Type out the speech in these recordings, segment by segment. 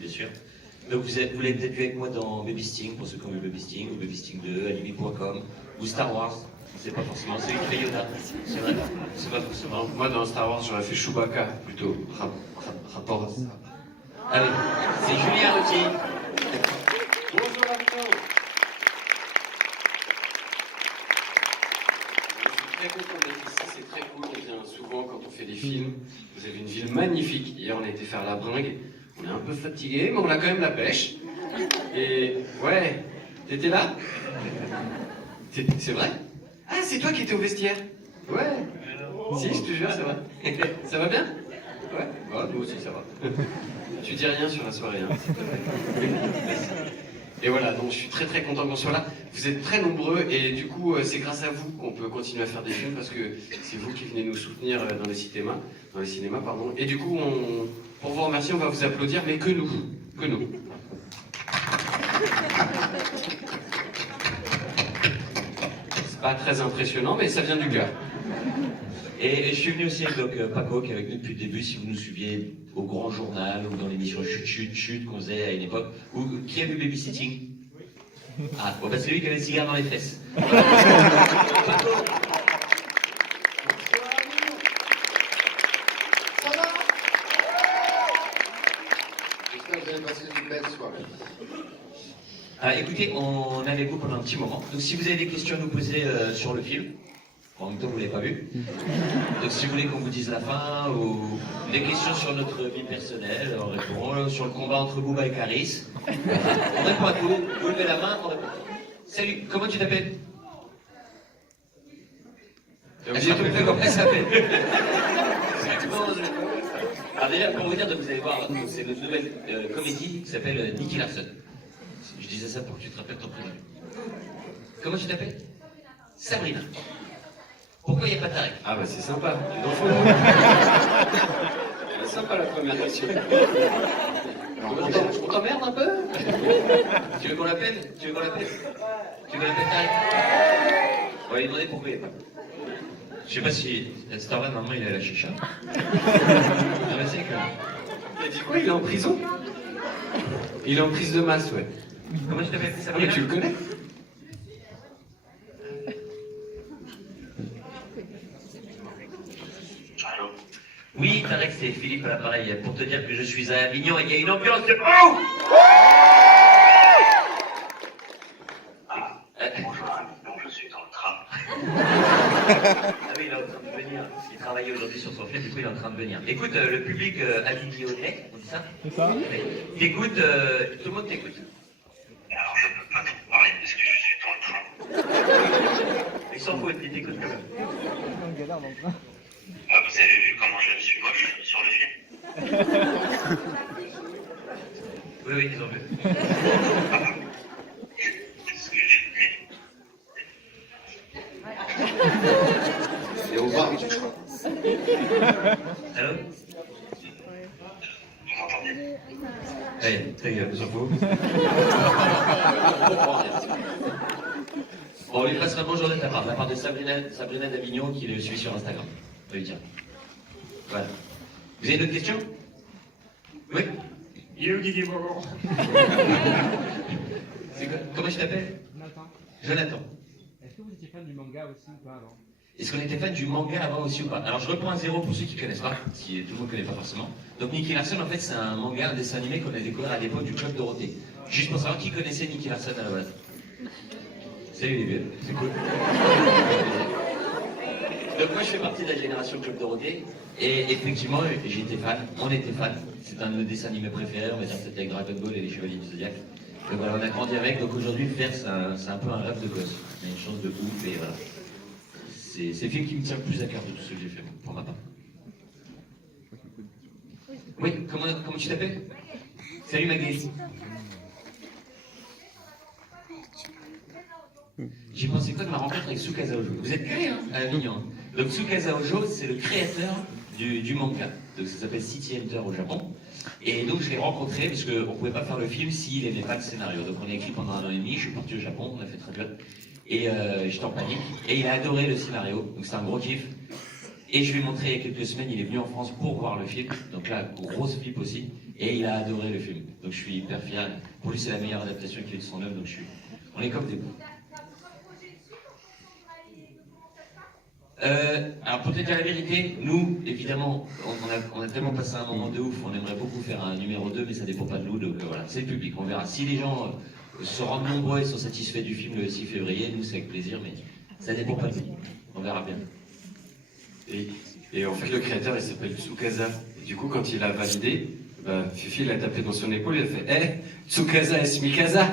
bien sûr. Donc vous l'avez peut-être vu avec moi dans Baby Sting, pour ceux qui ont vu Baby Sting, ou Baby Sting 2, Alibi.com, ou Star Wars. C'est pas forcément celui qui fait Yoda. C'est vrai, c'est pas forcément. Moi, dans Star Wars, j'aurais fait Chewbacca, plutôt. Rapport à ça. Ah oui, c'est Julien Routier. Bonjour à tous. Je suis très content d'être ici, c'est très cool. On vient souvent quand on fait des films. Vous avez une ville magnifique. Hier, on a été faire la bringue. On est un peu fatigué, mais on a quand même la pêche. Et ouais, t'étais là? C'est vrai? Ah, c'est toi qui étais au vestiaire? Ouais. Si, je te jure, c'est vrai. Ça va bien? Ouais. Bah, nous aussi, ça va. Tu dis rien sur la soirée, hein. Et voilà, donc je suis très très content qu'on soit là. Vous êtes très nombreux et du coup, c'est grâce à vous qu'on peut continuer à faire des films parce que c'est vous qui venez nous soutenir dans les cinémas, pardon. Et du coup, pour vous remercier, on va vous applaudir, mais que nous. C'est pas très impressionnant, mais ça vient du cœur. Et je suis venu aussi avec Paco, qui est avec nous depuis le début, si vous nous suiviez au Grand Journal ou dans l'émission Chut qu'on faisait à une époque. Qui a vu Babysitting? Ah, bon, bah, c'est lui qui avait le cigare dans les fesses. Paco. Ça va? J'espère que vous avez passé une belle soirée. Ah, écoutez, on est avec vous pendant un petit moment. Donc si vous avez des questions à nous poser sur le film, en même temps vous ne l'avez pas vu. Donc si vous voulez qu'on vous dise la fin ou des questions sur notre vie personnelle, on répond. Sur le combat entre Booba et Caris, on répond à tout. Vous levez la main, on répond. Salut, comment tu t'appelles? J'ai tout fait comme ça s'appelle. Alors déjà, pour vous dire, vous allez voir, c'est notre nouvelle comédie qui s'appelle Nicky Larson. Je disais ça pour que tu te rappelles ton prénom. Comment tu t'appelles? Sabrina. Pourquoi il n'y a pas Tarek? Ah bah c'est sympa, tu es dans le fond. C'est sympa la première question. On t'emmerde un peu? Tu veux qu'on l'appelle? Tu veux qu'on l'appelle Tarek? On va lui demander pourquoi il n'y a pas. Je sais pas si à cette heure-là, normalement, il est à la chicha. Je sais que... Il a dit quoi? Il est en prison? Il est en prise de masse, ouais. Comment tu t'appelles? Ah mais tu le connais? Oui, Tarek, c'est Philippe à l'appareil. Pour te dire que je suis à Avignon et qu'il y a une ambiance de... Oh! Bonjour, non, je suis dans le train. Ah oui, il est en train de venir. Il travaillait aujourd'hui sur son film, du coup il est en train de venir. Écoute, le public avignonnais, on dit ça? C'est ça? T'écoutes, tout le monde t'écoute. Alors, je peux pas trop parler parce que je suis dans le train. Il s'en fout, il t'écoute quand même. On galère dans le train. Vous avez vu comment je suis moche sur le film? Oui, oui, ils ont vu. Qu'est-ce que j'ai fait? Il est au bar, je crois. Allô? Vous m'entendez? Allez, ta gueule, s'en fout. Bon, on lui passera bonjour de ta part, de la part de Sabrina d'Avignon qui le suit sur Instagram. On va lui dire. Voilà. Vous avez d'autres questions? Oui? Guigui Bobo. Comment tu t'appelles? Nathan, Jonathan. est-ce que vous étiez fan du manga aussi ou pas avant? Est-ce qu'on était fan du manga avant aussi ou pas? Alors je reprends à zéro pour ceux qui ne connaissent pas, si tout le monde ne connaît pas forcément. Donc Nicky Larson, en fait, c'est un manga, un dessin animé qu'on a découvert à l'époque du Club Dorothée. Juste pour savoir qui connaissait Nicky Larson à la base. Salut les vieux, c'est cool. Donc moi je fais partie de la génération Club Dorothée, et effectivement j'étais fan, on était fan. C'est un de nos dessins animés préférés, on va dire peut-être avec Dragon Ball et les Chevaliers du Zodiac. Donc voilà, on a grandi avec, donc aujourd'hui le faire c'est un peu un rêve de gosse. On a une chance de ouf et voilà. C'est le film qui me tient le plus à cœur de tout ce que j'ai fait, pour ma part. Oui, comment tu t'appelles? Salut Magali. J'ai pensé quoi de ma rencontre avec Tsukasa Ojo? Vous êtes créé, hein, à Avignon. Donc Tsukasa Ojo, c'est le créateur du manga. Donc ça s'appelle City Hunter au Japon. Et donc je l'ai rencontré parce qu'on ne pouvait pas faire le film s'il n'aimait pas le scénario. Donc on a écrit pendant 1 an et demi, je suis parti au Japon, on a fait traduire. Et j'étais en panique. Et il a adoré le scénario, donc c'est un gros kiff. Et je lui ai montré il y a quelques semaines, il est venu en France pour voir le film. Donc là, grosse flip aussi. Et il a adoré le film. Donc je suis hyper fier. Pour lui, c'est la meilleure adaptation qu'il a eu de son œuvre. Donc on est comme des bons. Alors pour te dire la vérité, nous, évidemment, on a tellement passé un moment de ouf, on aimerait beaucoup faire un numéro 2, mais ça dépend pas de nous, donc voilà, c'est le public, on verra. Si les gens se rendent nombreux et sont satisfaits du film le 6 février, nous c'est avec plaisir, mais ça dépend pas de nous, on verra bien. Et en fait, le créateur, il s'appelle Tsukasa. Et du coup, quand il a validé, bah, Fifi l'a tapé dans son épaule, il a fait « Eh, Tsukasa et Smikaza !»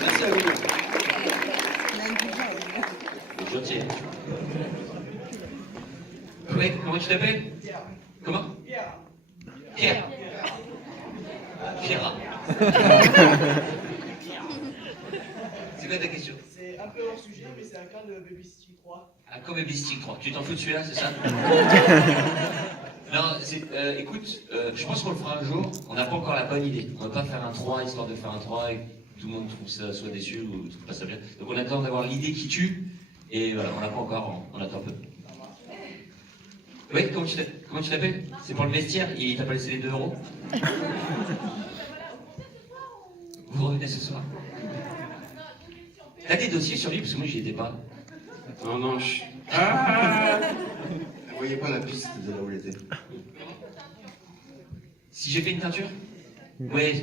Merci à vous. Gentil. Oui, comment tu t'appelles? Comment? Pierre. Pierre. C'est quoi ta question? C'est un peu hors sujet, mais c'est un cas de Babysitting 3. Ah, comme Babysitting 3. Tu t'en fous de celui-là, c'est ça? Non, écoute, je pense qu'on le fera un jour. On n'a pas encore la bonne idée. On va pas faire un 3 histoire de faire un 3 et que tout le monde trouve ça soit déçu ou trouve pas ça bien. Donc on attend d'avoir l'idée qui tue. Et voilà, on l'a pas encore, on attend un peu. Oui, comment tu t'appelles? C'est pour le vestiaire, il t'a pas laissé les 2 euros? Vous revenez ce soir? T'as des dossiers sur lui? Parce que moi j'y étais pas. Non, non, je... Ah Vous voyez pas la piste de là où il était. Si j'ai fait une teinture? Ouais,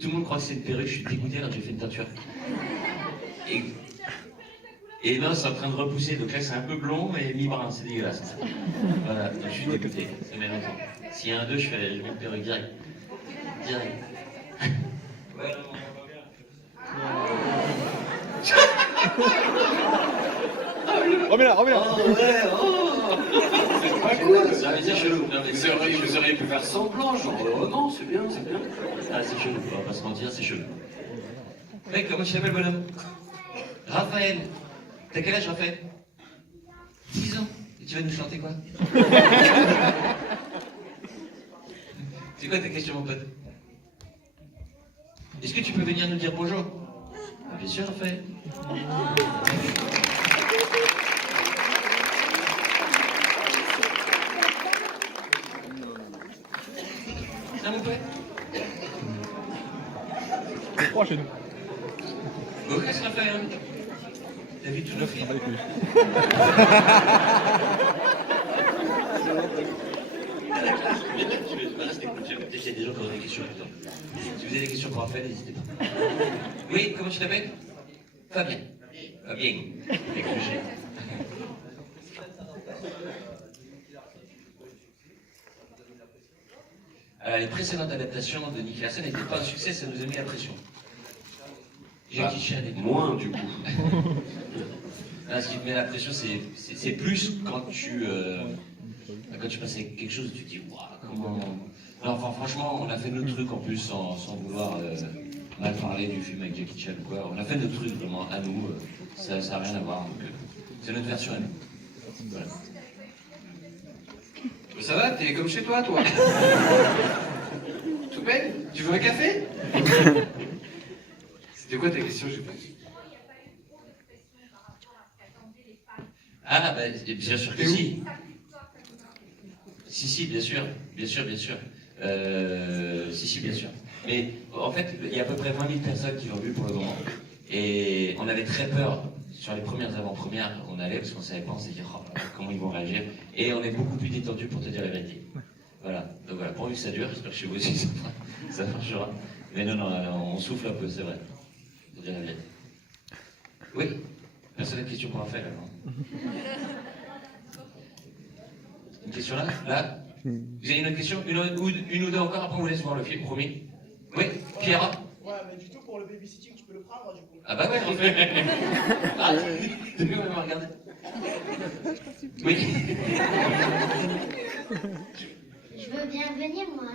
tout le monde croit que c'est une perruque, je suis dégoûté quand j'ai fait une teinture. Et non, c'est en train de repousser, donc là c'est un peu blond et mi-brun, c'est dégueulasse. Voilà, donc je suis dégoûté, ça met longtemps. S'il y a un 2, je mets une perruque direct. Direct. Ouais, non, Remets-la, remets-la. oh, ouais, oh. C'est pas cool. Ça veut dire chelou. Non, mais Vous auriez pu faire semblant, genre, oh non, c'est bien, c'est bien. Ah, c'est chelou, on va pas se mentir, c'est chelou. Mec, comment tu t'appelles, bonhomme? Raphaël. T'as quel âge, Raphaël? 6 ans. Et tu vas nous chanter quoi? C'est quoi ta question, mon pote? Est-ce que tu peux venir nous dire bonjour? Ah, bien sûr, Raphaël. Ça, mon pote? Trois chez nous. Ok, c'est Raphaël. T'as vu tout le film? Peut-être qu'il y a des gens qui auront des questions plus tard. Si vous avez des questions pour Raphaël, n'hésitez pas. Oui, comment tu t'appelles? Fabien. Fabien. Avec le G. Les précédentes adaptations de Nick Larson n'étaient pas un succès, ça nous a mis la pression. Jackie Chan et tout. Moins, du coup. Là, ce qui te met la pression, c'est plus quand tu passes avec quelque chose, tu te dis, waouh, comment. Non, enfin, franchement, on a fait notre truc en plus sans vouloir mal parler du film avec Jackie Chan ou quoi. On a fait notre truc vraiment à nous, ça n'a rien à voir. Donc, c'est notre version à nous. Voilà. Ça va, t'es comme chez toi, toi. Tout belle? Tu veux un café? C'était quoi ta question, j'ai pas dit. Ah, bah, bien sûr que si. Si, bien sûr, bien sûr. Si, bien sûr. Mais en fait, il y a à peu près 20 000 personnes qui l'ont vu pour le moment. Et on avait très peur sur les premières avant-premières, on allait parce qu'on savait pas, on s'est dit oh, comment ils vont réagir. Et on est beaucoup plus détendu pour te dire la vérité. Voilà, donc voilà, pourvu que ça dure, j'espère que chez vous aussi ça marchera. Mais non, on souffle un peu, c'est vrai. Pour dire la vérité. Oui, personne n'a de question pour Raphaël alors. Une question là? Là? Vous avez une autre question? Une ou deux encore, après on vous laisse voir le film, promis? Oui, Pierre? Ouais, mais du tout, pour le babysitting, tu peux le prendre du coup. Ah bah ouais, en fait. Ah, t'es mieux même à regarder. Oui. Je veux bien venir, moi.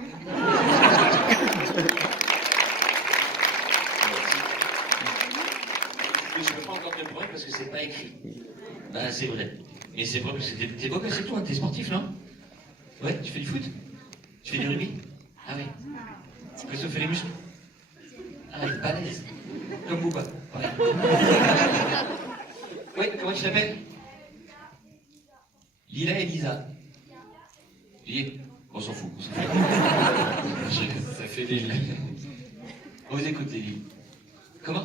Je peux pas encore te le prouver parce que c'est pas écrit. Bah c'est vrai. Mais c'est vrai parce que t'es beau, c'est toi, t'es sportif, non? Ouais, tu fais du foot? Tu fais du rugby? Ah oui. Qu'est-ce que tu fais les muscles? Ah, il est balèze. Comme vous, quoi. Ouais. Oui. tu t'appelles? Lila et Lisa. On s'en fout. Je rigole. Ça fait des On vous écoute, Lily. Comment?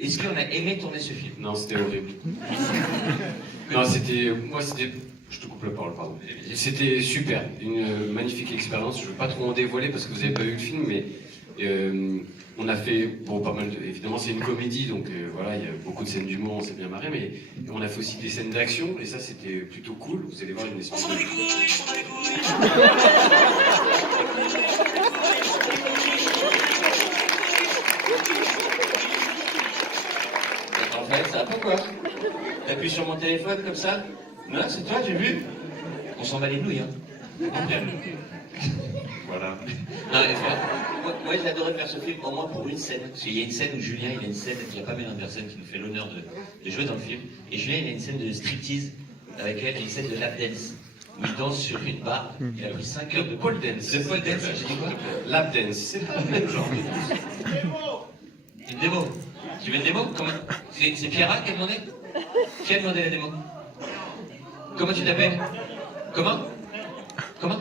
Est-ce qu'on a aimé tourner ce film? Non, c'était horrible. Non, c'était. Moi, c'était. Je te coupe la parole, pardon. C'était super, une magnifique expérience. Je ne veux pas trop en dévoiler parce que vous n'avez pas vu le film, mais on a fait, bon, pas mal de. Évidemment, c'est une comédie, donc voilà, il y a beaucoup de scènes d'humour, on s'est bien marré, mais on a fait aussi des scènes d'action, et ça, c'était plutôt cool. Vous allez voir une espèce de. Raphaël, ça va pas quoi? T'appuies sur mon téléphone comme ça? Non, c'est toi, j'ai vu? On s'en bat les nouilles, hein? Voilà. Non, mais moi j'adorais faire ce film, au moins pour une scène. Parce qu'il y a une scène où Julien, il a une scène, il y a Pamela Anderson qui nous fait l'honneur de jouer dans le film. Et Julien, il a une scène de striptease avec elle, une scène de lap dance. Où il danse sur une barre. Il a pris 5 heures de pole dance. De pole dance, j'ai dit quoi? Lap dance, c'est pas le même genre. Une démo. Tu veux une démo? Comment? C'est Pierra qui a demandé? Qui a demandé la démo? Comment tu t'appelles? Comment? Comment?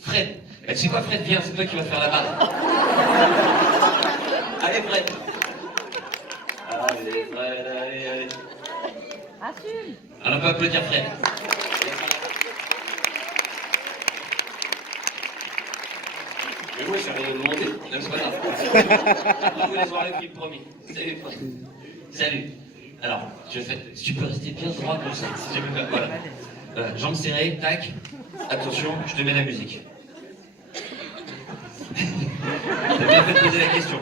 Fred. Bah, tu sais quoi, Fred, viens, c'est toi qui vas faire la barre. Allez, Fred. Allez, Fred, allez. Assume. On peut applaudir Fred. Mais moi, j'ai rien demandé. Non, c'est pas grave. On vous laisse voir le film, promis. Salut, Fred. Salut. Alors, si tu peux rester bien droit comme ça. Si j'ai pas, voilà. Voilà. Jambes serrées, tac. Attention, je te mets la musique. T'as bien fait de poser la question.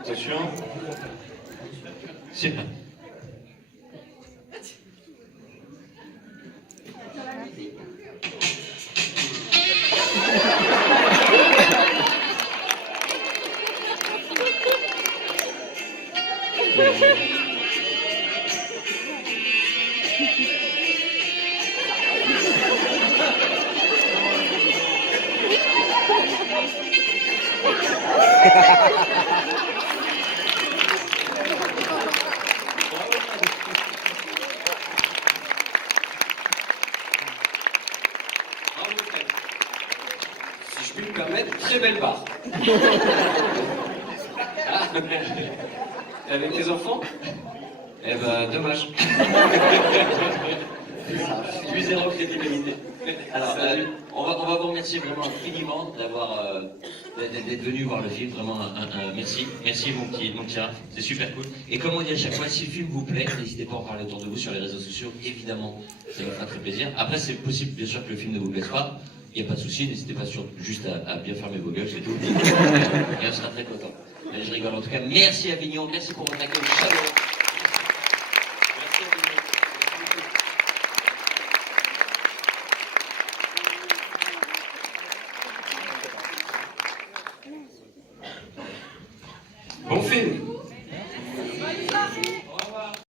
Attention. C'est prêt. Bravo, Fred. Si je puis me permettre, très belle barre. Ah, t'es avec tes enfants? Eh ben, dommage. Plus zéro crédibilité. Alors, on va vous remercier vraiment infiniment d'être venu voir le film. Vraiment, merci. Merci, mon petit Raph. C'est super cool. Et comme on dit à chaque fois, si le film vous plaît, n'hésitez pas à en parler autour de vous sur les réseaux sociaux. Évidemment, ça nous fera très plaisir. Après, c'est possible, bien sûr, que le film ne vous plaise pas. Il n'y a pas de souci. N'hésitez pas juste à bien fermer vos gueules, c'est tout. Et on sera très content. Mais je rigole. En tout cas, merci Avignon. Merci pour votre accueil chaleureux. Merci Avignon. Bon film.